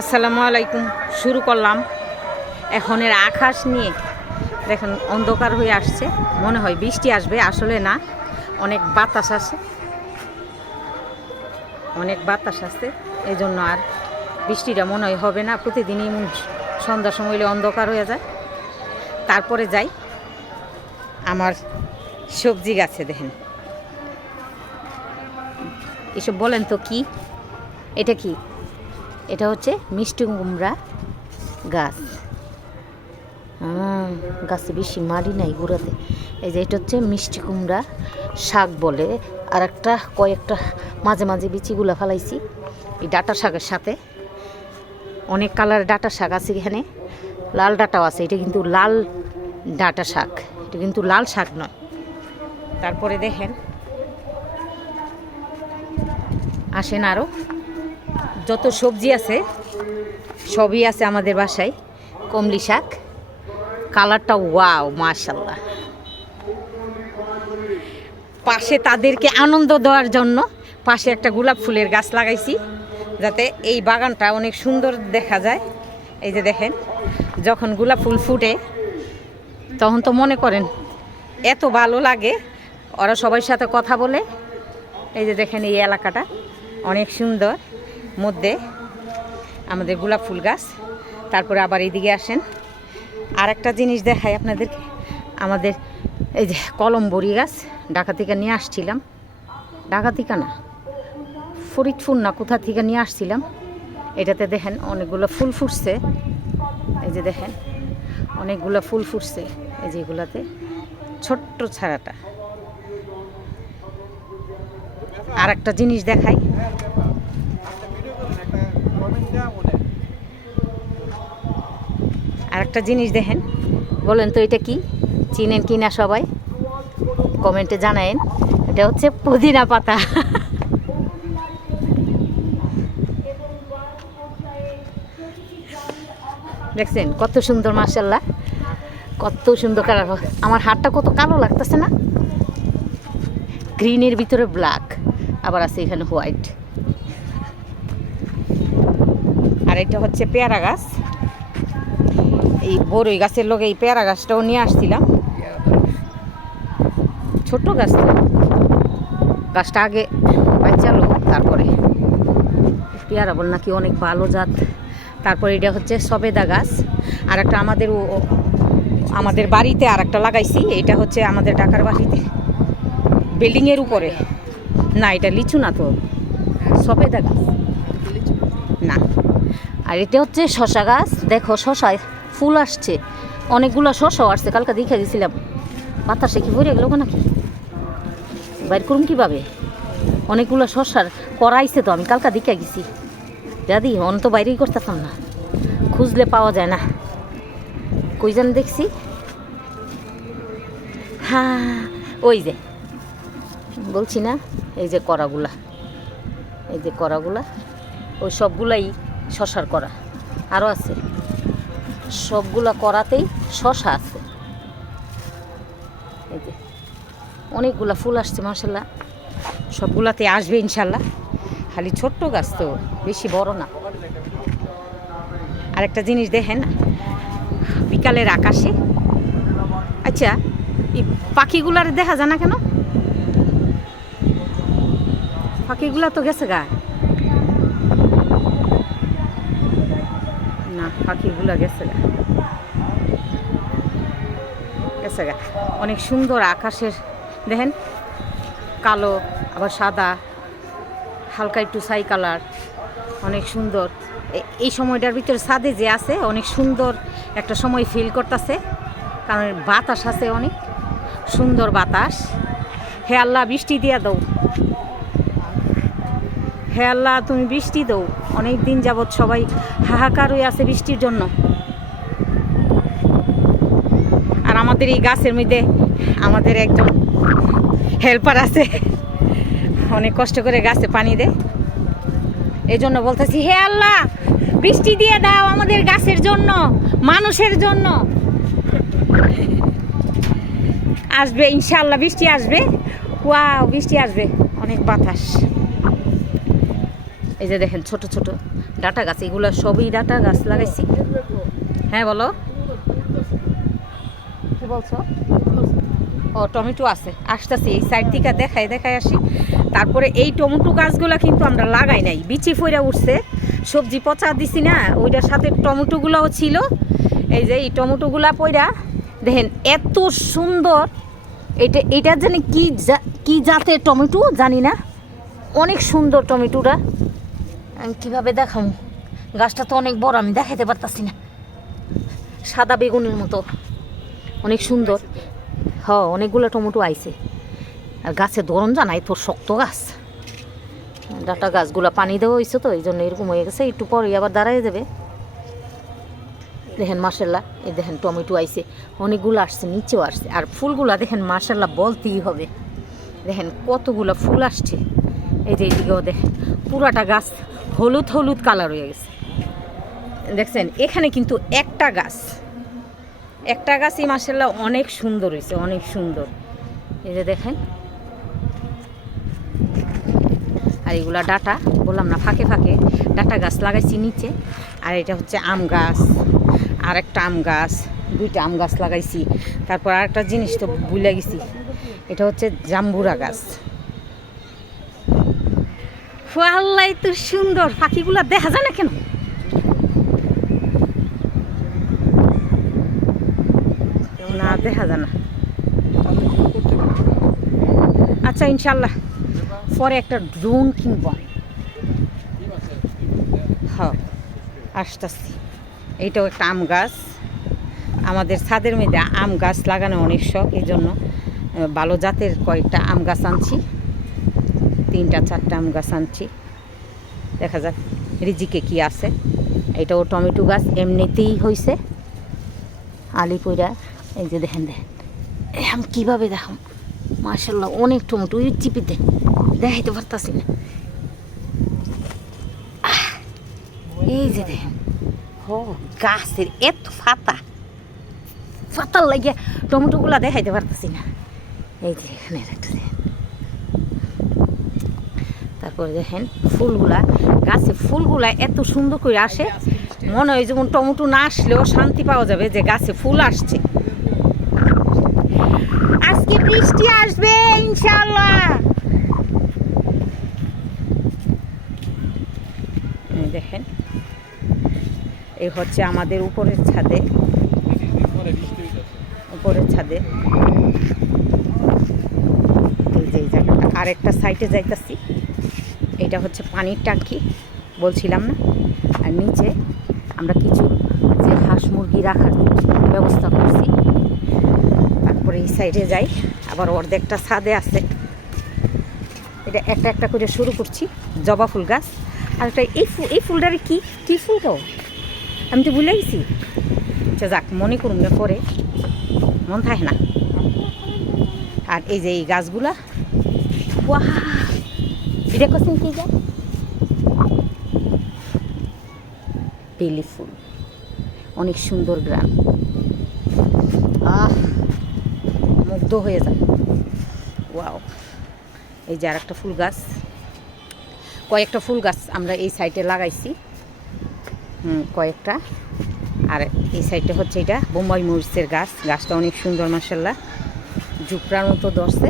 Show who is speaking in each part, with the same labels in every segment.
Speaker 1: আসসালামু আলাইকুম। শুরু করলাম। এখনের আকাশ নিয়ে দেখেন, অন্ধকার হয়ে আসছে। মনে হয় বৃষ্টি আসবে, আসলে না। অনেক বাতাস আসে। অনেক বাতাস আসছে। এই জন্য আর বৃষ্টিটা মনে হয় হবে না। প্রতিদিনই সন্ধ্যার সময় হলে অন্ধকার হয়ে যায়। তারপরে যাই। আমার সবজি গাছে দেখেন। এসব বলেন তো কি? এটা কি? এটা হচ্ছে মিষ্টি কুমড়া গাছ। গাছে বেশি মারি নাই গুঁড়াতে। এই যে এটা হচ্ছে মিষ্টি কুমড়া শাক বলে। আর একটা কয়েকটা, মাঝে মাঝে বিচিগুলো ফেলাইছি এই ডাটা শাকের সাথে। অনেক কালার ডাটা শাক আছে এখানে। লাল ডাটাও আছে, এটা কিন্তু লাল ডাটা শাক। এটা কিন্তু লাল শাক নয়। তারপরে দেখেন। আসেন আরও যত সবজি আছে, সবই আছে আমাদের বাসায়। কমলি শাক। কালারটা ওয়াও মাশাল্লাহ পাশে তাদেরকে আনন্দ দেওয়ার জন্য পাশে একটা গোলাপ ফুলের গাছ লাগাইছি, যাতে এই বাগানটা অনেক সুন্দর দেখা যায়। এই যে দেখেন, যখন গোলাপ ফুল ফুটে, তখন তো মনে করেন এত ভালো লাগে। ওরা সবার সাথে কথা বলে। এই যে দেখেন এই এলাকাটা, অনেক সুন্দর। মধ্যে আমাদের গোলাপ ফুল গাছ। তারপরে আবার এইদিকে আসেন। আর একটা জিনিস দেখাই আপনাদেরকে। আমাদের এই যে কলম বড়ি গাছ, ঢাকা থেকে নিয়ে আসছিলাম। ঢাকা থেকে না, ফরিদপুর না কোথা থেকে নিয়ে আসছিলাম। এটাতে দেখেন অনেকগুলো ফুল ফুটছে। এই যে দেখেন, অনেকগুলো ফুল ফুটছে এই যে এগুলাতে। ছোট্ট ছাড়াটা আর একটা জিনিস দেখাই। আর একটা জিনিস দেখেন। বলেন তো এটা কি? চিনেন কি না সবাই? কমেন্টে জানায়েন। এটা হচ্ছে পুদিনা পাতা। দেখছেন, কত সুন্দর মার্শাল্লাহ কত সুন্দর কালার। আমার হাতটা কত কালো লাগতেছে না? গ্রিনের ভিতরে ব্ল্যাক আবার আছে এখানে হোয়াইট আর এটা হচ্ছে পেয়ারা গাছ। এই বড়ই গাছের লোক এই পেয়ারা গাছটাও নিয়ে আসছিলাম। ছোট গাছ তো। গাছটা আগে বাচ্চালো তারপরে পেয়ারা বল নাকি অনেক ভালো জাত। তারপরে এটা হচ্ছে সবেদা গাছ। আর একটা আমাদের আমাদের বাড়িতে আর একটা লাগাইছি। এটা হচ্ছে আমাদের ঢাকার বাড়িতে। বিল্ডিংয়ের উপরে। না, এটা লিচু না তো। সবেদা গাছ। না। আর এটা হচ্ছে শশা গাছ। দেখো শশায় ফুল আসছে। অনেকগুলো শশাও আসছে, কালকে দেখে দিয়েছিলাম বাতাসে কি ভরে গেল নাকি? বাইর করুন কীভাবে? অনেকগুলো শশার করাইছে তো, আমি কালকা দিকে গেছি। দাদি অন তো বাইরেই করতেতাম না। খুঁজলে পাওয়া যায় না। কই যেন দেখছি। হ্যাঁ ওই যে। বলছি না, এই যে করাগুলা এই যে করাগুলা ওই সবগুলাই শশার করা। আরও আছে। সবগুলা করাতেই শশা আছে। এই যে, অনেকগুলা ফুল আসছে মার্শাল্লাহ সবগুলাতে আসবে ইনশাল্লাহ খালি ছোট্ট গাছ তো, বেশি বড় না। আরেকটা জিনিস দেখেন, বিকালের আকাশে। আচ্ছা এই পাখিগুলার দেখা যায় না কেন? পাখিগুলা তো গেছে গা না পাখিগুলা গেছে গেছে অনেক সুন্দর আকাশের, দেখেন, কালো, আবার সাদা, হালকা একটু সাই কালার, অনেক সুন্দর। এই সময়টার ভিতরে ছাদে যে আছে, অনেক সুন্দর একটা সময় ফিল করতেছে, কারণ বাতাস আছে অনেক, সুন্দর বাতাস। হে আল্লাহ, বৃষ্টি দিয়া দাও। হে আল্লাহ, তুমি বৃষ্টি দাও। অনেক দিন যাবৎ সবাই হাহাকার হয়ে আছে বৃষ্টির জন্য। আর আমাদের এই গাছের মধ্যে আমাদের একজন হেল্পার আছে। অনেক কষ্ট করে গাছে পানি দেয় এই জন্য বলতেছি, হে আল্লাহ, বৃষ্টি দিয়ে দাও আমাদের গাছের জন্য, মানুষের জন্য। আসবে ইনশাল্লাহ বৃষ্টি আসবে। ওয়াও, বৃষ্টি আসবে। অনেক বাতাস। এই যে দেখেন ছোট ছোট ডাটা গাছ, এগুলো সবই ডাটা গাছ লাগাইছি। হ্যাঁ বলো। কি বলছো? ও, টমেটো আছে। আসতেছি এই সাইড থেকে, দেখাই দেখাই আসি। তারপরে এই টমেটো গাছগুলো কিন্তু আমরা লাগাই নাই। বিচি ফইরা উঠছে। সবজি পচা দিছি না, ওইটার সাথে টমেটোগুলোও ছিল। এই যে এই টমেটোগুলা পইরা দেখেন এত সুন্দর। এটা এটা জানি কি কি জাতের টমেটো জানি না। অনেক সুন্দর টমেটোটা। আমি কীভাবে দেখাবো গাছটা তো অনেক বড়, আমি দেখাতে পারতাছি না। সাদা বেগুনের মতো। অনেক সুন্দর। হ, অনেকগুলো টমেটো আইছে। আর গাছের ধরন জানাই, তোর শক্ত গাছ। ডাটা গাছগুলো পানি দেওয়া হয়েছে তো এই জন্য এরকম হয়ে গেছে। একটু পরে আবার দাঁড়াই যাবে। দেখেন মার্শাল্লাহ এই দেখেন টমেটো আইছে। অনেকগুলো আসছে, নিচেও আসছে। আর ফুলগুলা দেখেন মার্শাল্লাহ বলতেই হবে। দেখেন কতগুলো ফুল আসছে। এই যে এইদিকেও দেখেন, পুরাটা গাছ। হলুদ হলুদ কালার হয়ে গেছে। দেখছেন, এখানে কিন্তু একটা গাছ। একটা গাছই মার্শাল্লাহ অনেক সুন্দর হয়েছে, অনেক সুন্দর। এই যে দেখেন। আর এগুলা ডাটা, বললাম না, ফাঁকে ফাঁকে ডাটা গাছ লাগাইছি নিচে। আর এটা হচ্ছে আম গাছ। আর একটা আম গাছ, দুইটা আম গাছ লাগাইছি। তারপর আর একটা জিনিস তো ভুলে গেছি। এটা হচ্ছে জাম্বুরা গাছ। আল্লাহ তো সুন্দর। পাখিগুলা দেখা যায় না কেন? না দেখা যায় না। আচ্ছা ইনশাল্লাহ পরে একটা ড্রোন কিনবো। হ্যাঁ আসতেছি। এইটাও একটা আম গাছ। আমাদের ছাদের মধ্যে আম গাছ লাগানো অনেক শখ এই জন্য ভালো জাতের কয়েকটা আম গাছ আনছি। তিনটা, চারটা আম গাছ আনছি। দেখা যাক রিজিকে কি আছে। এটাও টমেটো গাছ এমনিতেই হয়েছে আলিপুরা এই যে দেখেন দেখেন। আমি কীভাবে দেখাম? মার্শাল্লাহ অনেক টমেটো ওই চিপিতে। দেখাইতে পারতাছি না। এই যে দেখেন ও গাছের এত ফাতা। ফাতার লাগিয়ে টমেটোগুলা দেখাইতে পারতাছি না। এই যে এখানে একটা তারপরে দেখেন ফুলগুলা, গাছে ফুলগুলা এত সুন্দর করে আসে। মনে হয় যেমন টমেটো না আসলেও শান্তি পাওয়া যাবে যে গাছে ফুল আসছে। আজকে বৃষ্টি আসবে ইনশাল্লাহ দেখেন, এই হচ্ছে আমাদের উপরের ছাদে। উপরের ছাদে। যে আরেকটা সাইডে যাইতাছি। এটা হচ্ছে পানির ট্যাঙ্কি, বলছিলাম না। আর নিচে আমরা কিছু যে হাঁস মুরগি রাখার ব্যবস্থা করছি। তারপরে এই সাইডে যাই, আবার অর্ধেকটা ছাদে আছে। এটা একটা একটা করে শুরু করছি, জবা ফুল গাছ। আর একটা, এই ফুল, এই ফুলটারে কি কি ফুল তো? আমি তো ভুলে গেছি। আচ্ছা যাক, মনে করুন না, পরে। মন থাকে না। আর এই যে এই গাছগুলা বাহ এটা করছেন কি যা বেলি ফুল অনেক সুন্দর গ্রাম। আহ, মুগ্ধ হয়ে যায় ওয়াও এই যে আর একটা ফুল গাছ। কয়েকটা ফুল গাছ আমরা এই সাইডে লাগাইছি। হুম, কয়েকটা। আর এই সাইডটা হচ্ছে এটা বোম্বাই মরিচের গাছ। গাছটা অনেক সুন্দর মাসাল্লাহ ঝুপড়ার মতো ধরছে।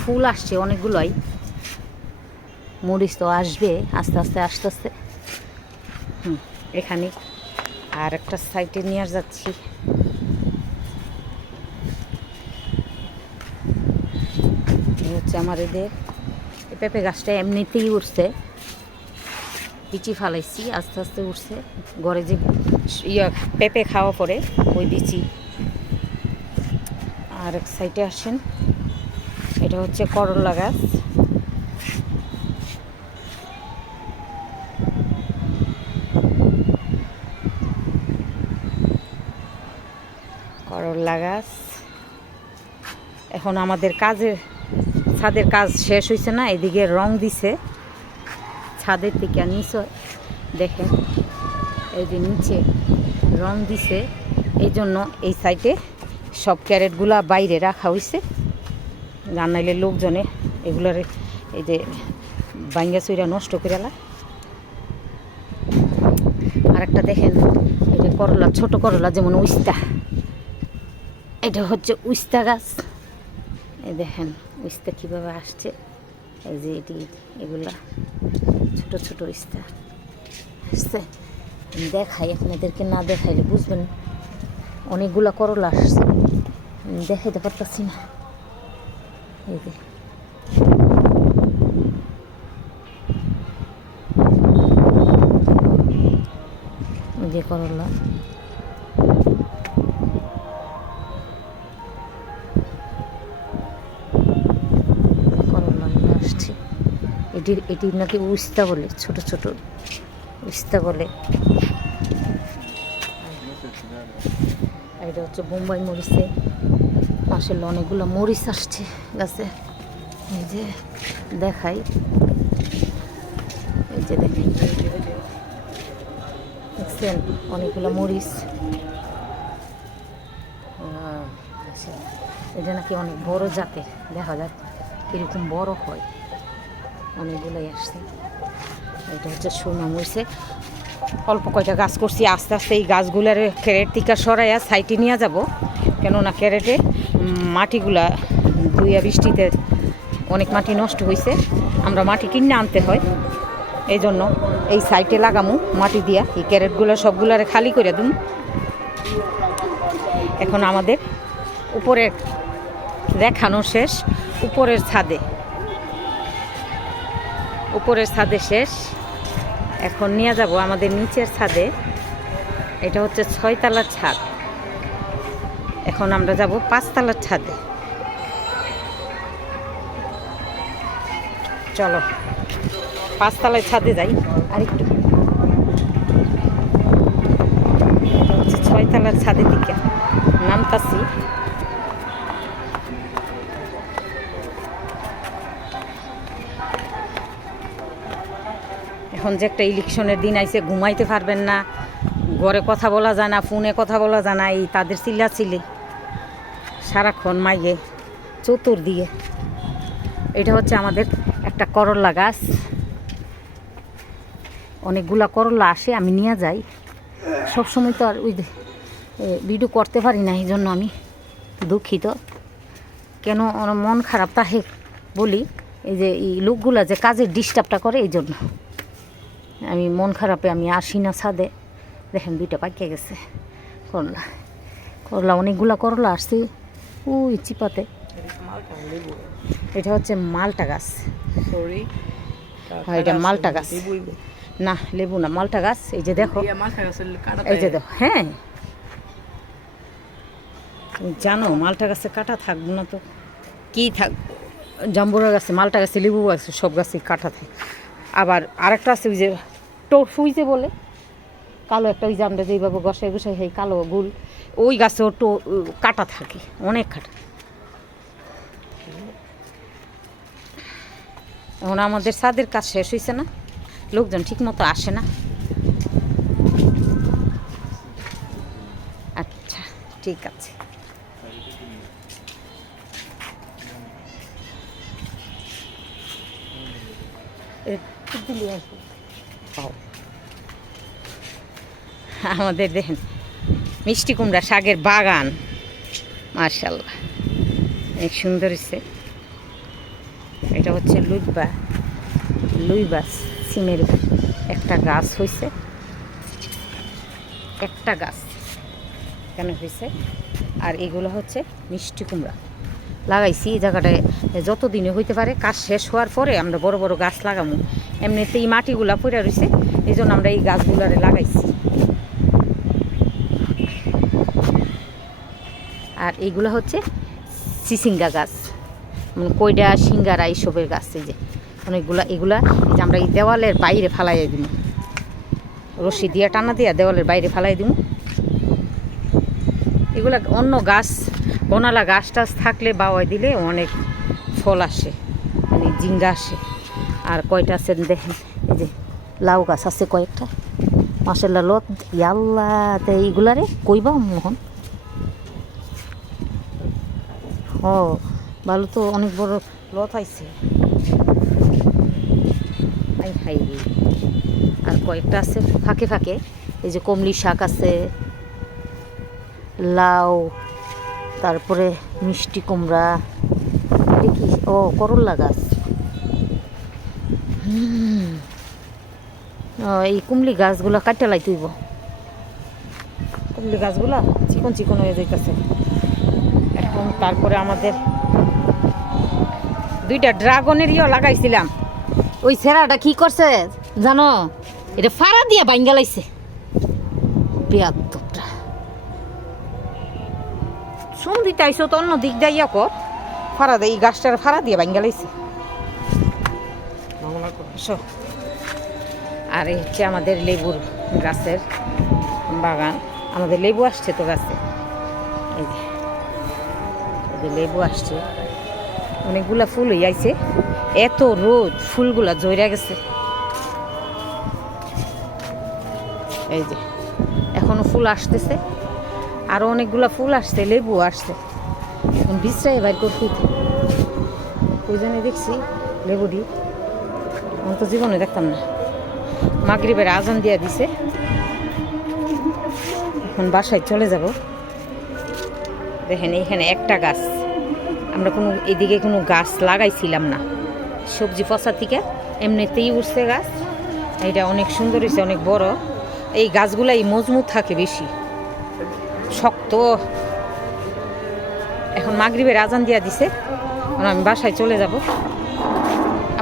Speaker 1: ফুল আসছে অনেকগুলোই। মরিচ তো আসবে, আস্তে আস্তে আস্তে আস্তে। হুম, এখানে আর একটা সাইডে নিয়ে যাচ্ছি। হচ্ছে আমার এদের। পেঁপে গাছটা এমনিতেই উঠছে বিচি ফালাইছি, আস্তে আস্তে উঠছে ঘরে যে ইয়া, পেঁপে খাওয়া পরে, ওই বিচি আর এক সাইডে আসেন, এটা হচ্ছে করলা গাছ। করলা গাছ। এখন আমাদের কাজের, ছাদের কাজ শেষ হয়েছে না, এদিকে রং দিছে। ছাদের থেকে নিচে দেখেন, এই যে নিচে রং দিছে। এই জন্য এই সাইডে সব ক্যারেটগুলা বাইরে রাখা হয়েছে জানাইলে লোকজনে এগুলোর এই যে বাঙ্গা চুইরা নষ্ট করে আর একটা দেখেন, এই যে করলা, ছোট করলা যেমন উস্তা এটা হচ্ছে উস্তা গাছ। এই দেখেন, উস্তা কীভাবে আসছে। এই যে এটি, এগুলা ছোট ছোট উস্তা। আসছে। দেখাই, আপনাদেরকে না দেখাইলে বুঝবেন অনেকগুলা করলা আসছে। দেখাইতে পারতাছি না। এই যে। যে করলা করলা। এটি এটি নাকি উস্তা বলে, ছোট ছোট উস্তা বলে। আর এটা হচ্ছে বোম্বাই মরিচে। মাসের অনেকগুলো মরিচ আসছে গাছে। এই যে দেখাই। এই যে দেখেন দেখছেন? অনেকগুলো মরিচ। আচ্ছা। এটা নাকি অনেক বড় জাতের, দেখা যাক কীরকম বড় হয়। অনেকগুলোই আসছে। এটা হচ্ছে সোনা মরিচে অল্প কয়টা গাছ করছি, আস্তে আস্তে এই গাছগুলার ক্যারেট থেকে সরাইয়া সাইটে নিয়ে যাব। কেননা ক্যারেটে মাটিগুলা ধুইয়া বৃষ্টিতে অনেক মাটি নষ্ট হয়েছে আমরা মাটি কিনে আনতে হয়। এই জন্য এই সাইটে লাগামু মাটি দিয়া। এই ক্যারেটগুলো সবগুলারে খালি করে দিন এখন আমাদের উপরের দেখানো শেষ। উপরের ছাদে। উপরের ছাদে শেষ। এখন নিয়ে যাব আমাদের নিচের ছাদে। এটা হচ্ছে ছয়তলার ছাদ। এখন আমরা যাব পাঁচতলার ছাদে। চলো পাঁচতলায় ছাদে যাই। আর একটু ছয়তলার ছাদের দিকে। নামতাছি। এখন যে একটা ইলেকশনের দিন আইছে, ঘুমাইতে পারবেন না, ঘরে কথা বলা যায় না, ফোনে কথা বলা যায় না, এই তাদের চিল্লাচিল্লি। সারাক্ষণ মাইয়ে চতুর চতুর্দিকে। এটা হচ্ছে আমাদের একটা করলা গাছ। অনেকগুলা করলা আসে, আমি নিয়ে যাই। সবসময় তো আর ওই ভিডিও করতে পারি না এই জন্য আমি দুঃখিত। কেন মন খারাপ তাহে বলি, এই যে এই লোকগুলা যে কাজের ডিস্টার্বটা করে এই জন্য আমি মন খারাপে আমি আসি না ছাদে। দেখেন দুইটা পাকিয়ে গেছে। করলা। করলা অনেকগুলা করলা আসছে। ওই চিপাতে। এটা হচ্ছে মালটা গাছ।
Speaker 2: সরি
Speaker 1: হ্যাঁ, এটা মালটা গাছ। না লেবু না মালটা গাছ। এই যে দেখো। এই যে দেখো হ্যাঁ। তুমি জানো মালটা গাছে কাটা থাকব না তো। কি থাক জাম্বুরা গাছে মালটা গাছে লেবু গাছে সব গাছে কাটা থাকে। আবার আরেকটা আছে ওই যে টোফুই যে বলে, কালো একটা ওই যে আমরা যেইভাবে গসাই গসাই সেই কালো গুল, ওই গাছেও টো, কাটা থাকে, অনেক কাটা। এখন আমাদের ছাদের কাজ শেষ হয়েছে না, লোকজন ঠিক মতো আসে না। আচ্ছা ঠিক আছে। দিলি আমাদের দেখেন মিষ্টি কুমড়া শাকের বাগান। মার্শাল্লাহ অনেক সুন্দর হয়েছে। এটা হচ্ছে লুইবা। লুইবা সিমের একটা গাছ হয়েছে। একটা গাছ কেন হয়েছে। আর এগুলো হচ্ছে মিষ্টি কুমড়া। লাগাইছি এই জায়গাটায়। যত দিনে হইতে পারে কাজ শেষ হওয়ার পরে আমরা বড় বড় গাছ লাগামু। এমনিতে এই মাটিগুলা পড়ে রয়েছে এই জন্য আমরা এই গাছগুলারে লাগাইছি। আর এইগুলো হচ্ছে চিচিঙ্গা গাছ মানে কইডা সিঙ্গারা এইসবের গাছ এই যে। অনেকগুলা এগুলা এই যে আমরা এই দেওয়ালের বাইরে ফালাই দিব রশি দিয়া, টানা দিয়া দেওয়ালের বাইরে ফালাই দিব এগুলা অন্য গাছ, বনালা গাছ টাছ থাকলে বাওয়াই দিলে অনেক ফল আসে মানে জিঙ্গা আসে। আর কয়টা আছে দেখেন, এই যে লাউ গাছ আছে কয়েকটা। মাসাল্লা লত ইয়াল্লা এইগুলারে কইবা মোহন? ও, ভালো তো অনেক বড় লত আইছে। আই হাই আর কয়েকটা আছে ফাঁকে ফাঁকে, এই যে কমলি শাক আছে, লাউ, তারপরে মিষ্টি কুমড়া কি? ও করল্লা গাছ। এই কুমলি গাছগুলো কাটতে লাই তুইব। কুমলি গাছগুলা চিকন চিকন হয়ে যাইতেছে। এখন তারপরে আমাদের দুইটা ড্রাগনের ইয়ে লাগাইছিলাম। ওই সেরাটা কি করছে জানো? এটা ফাড়া দিয়া বাইঙ্গা লাইছে। বেয়াদটা সুন্দিতে আইসো তো অন্য দিক দিয়ে ইয়া কর। ফাড়া দেয় এই গাছটার ফাড়া দিয়ে বাইঙ্গা লাইছে।
Speaker 2: করে
Speaker 1: আর এই হচ্ছে আমাদের লেবুর গাছের বাগান। আমাদের লেবু আসছে তো গাছে। এই যে লেবু আসছে। অনেকগুলা ফুল হয়ে আইছে এত রোদ, ফুলগুলা জইরা গেছে। এই যে, এখনও ফুল আসতেছে। আরও অনেকগুলা ফুল আসছে, লেবু আসছে। এখন বিশ্রায় বাইর করছি ওই জন্য দেখছি, লেবু দিই আমি তো জীবনে দেখতাম না। মাগরিবের আজান দিয়ে দিছে। এখন বাসায় চলে যাব। দেখেন এখানে একটা গাছ। আমরা কোনো এদিকে কোনো গাছ লাগাইছিলাম না। সবজি পচা থেকে এমনিতেই উঠছে গাছ। এটা অনেক সুন্দর হয়েছে, অনেক বড়। এই গাছগুলাই মজবুত থাকে বেশি। শক্ত। এখন মাগরিবের আজান দিয়া দিছে। আমি বাসায় চলে যাব।